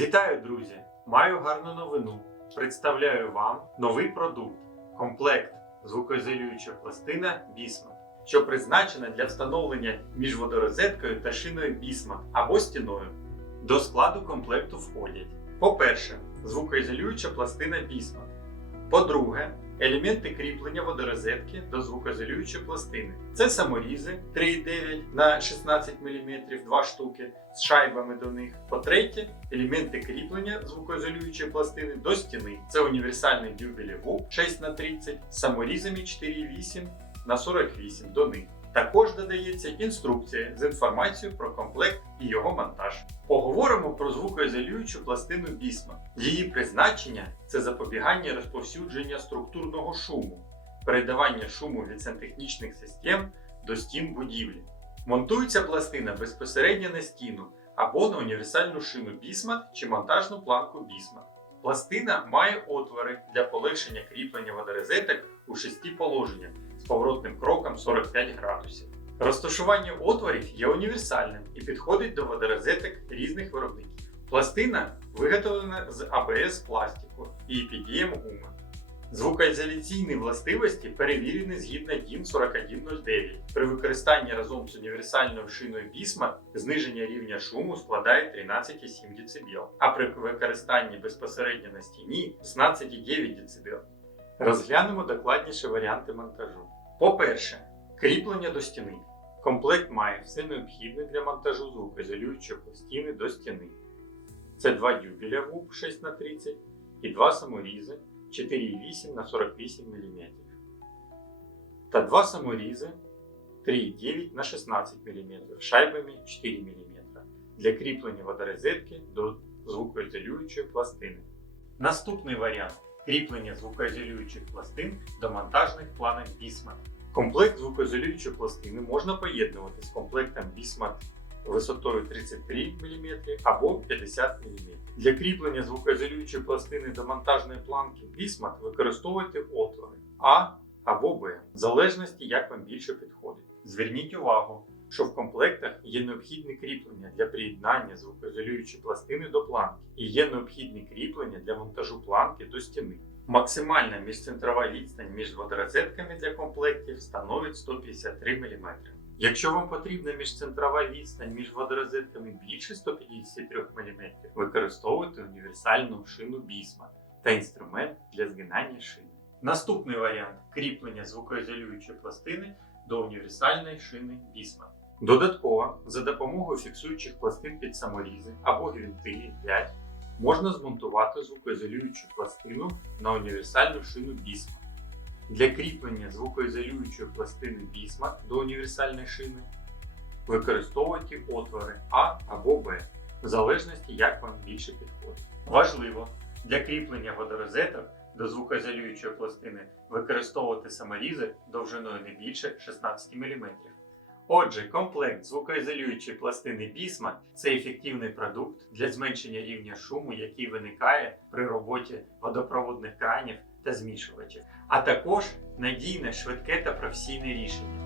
Вітаю, друзі! Маю гарну новину. Представляю вам новий продукт комплект звукоізолююча пластина Бісмат, що призначена для встановлення між водорозеткою та шиною Бісмат або стіною. До складу комплекту входять: по-перше, звукоізолююча пластина Бісмат. По-друге, елементи кріплення водорозетки до звукоізолюючої пластини. Це саморізи 3,9 на 16 мм 2 штуки з шайбами до них. По-третє, елементи кріплення звукоізолюючої пластини до стіни. Це універсальний дюбель ВУ 6 на 30 з саморізами 4,8 на 48 до них. Також додається інструкція з інформацією про комплект і його монтаж. Поговоримо про звукоізолюючу пластину Бісма. Її призначення це запобігання розповсюдження структурного шуму, передавання шуму від сантехнічних систем до стін будівлі. Монтується пластина безпосередньо на стіну або на універсальну шину Бісмат чи монтажну планку Бісмат. Пластина має отвори для полегшення кріплення водорозеток у шести положеннях з поворотним кроком 45 градусів. Розташування отворів є універсальним і підходить до водорозеток різних виробників. Пластина виготовлена з АБС пластику і EPDM гуми. Звукоізоляційні властивості перевірені згідно DIN 4109. При використанні разом з універсальною шиною Бісмат зниження рівня шуму складає 13,7 дБ, а при використанні безпосередньо на стіні 16,9 дБ. Розглянемо докладніше варіанти монтажу. По-перше, кріплення до стіни. Комплект має все необхідне для монтажу звукоізолюючої пластини до стіни. Це два дюбеля ВУП 6х30 і два саморізи 4,8 на 48 мм. Та два саморізи 3,9 на 16 мм шайбами 4 мм для кріплення водорозетки до звукоізолюючої пластини. Наступний варіант кріплення звукоізолюючих пластин до монтажних планок Бісмат. Комплект звукоізолюючої пластини можна поєднувати з комплектом Бісмат висотою 33 мм або 50 мм. Для кріплення звукоізолюючої пластини до монтажної планки Бісмат використовуйте отвори А або Б, в залежності як вам більше підходить. Зверніть увагу, що в комплектах є необхідне кріплення для приєднання звукоізолюючої пластини до планки і є необхідне кріплення для монтажу планки до стіни. Максимальна міжцентрова відстань між водорозетками для комплектів становить 153 мм. Якщо вам потрібна міжцентрова відстань між водорозетками більше 153 мм, використовуйте універсальну шину Бісма та інструмент для згинання шини. Наступний варіант кріплення звукоізолюючої пластини до універсальної шини Бісма. Додатково, за допомогою фіксуючих пластин під саморізи або гвинти 5 можна змонтувати звукоізолюючу пластину на універсальну шину Бісма. Для кріплення звукоізолюючої пластини Бісма до універсальної шини використовуйте отвори А або Б, в залежності як вам більше підходить. Важливо для кріплення водорозеток до звукоізолюючої пластини використовувати саморізи довжиною не більше 16 мм. Отже, комплект звукоізолюючої пластини пісма це ефективний продукт для зменшення рівня шуму, який виникає при роботі водопроводних кранів та змішувачів, а також надійне, швидке та професійне рішення.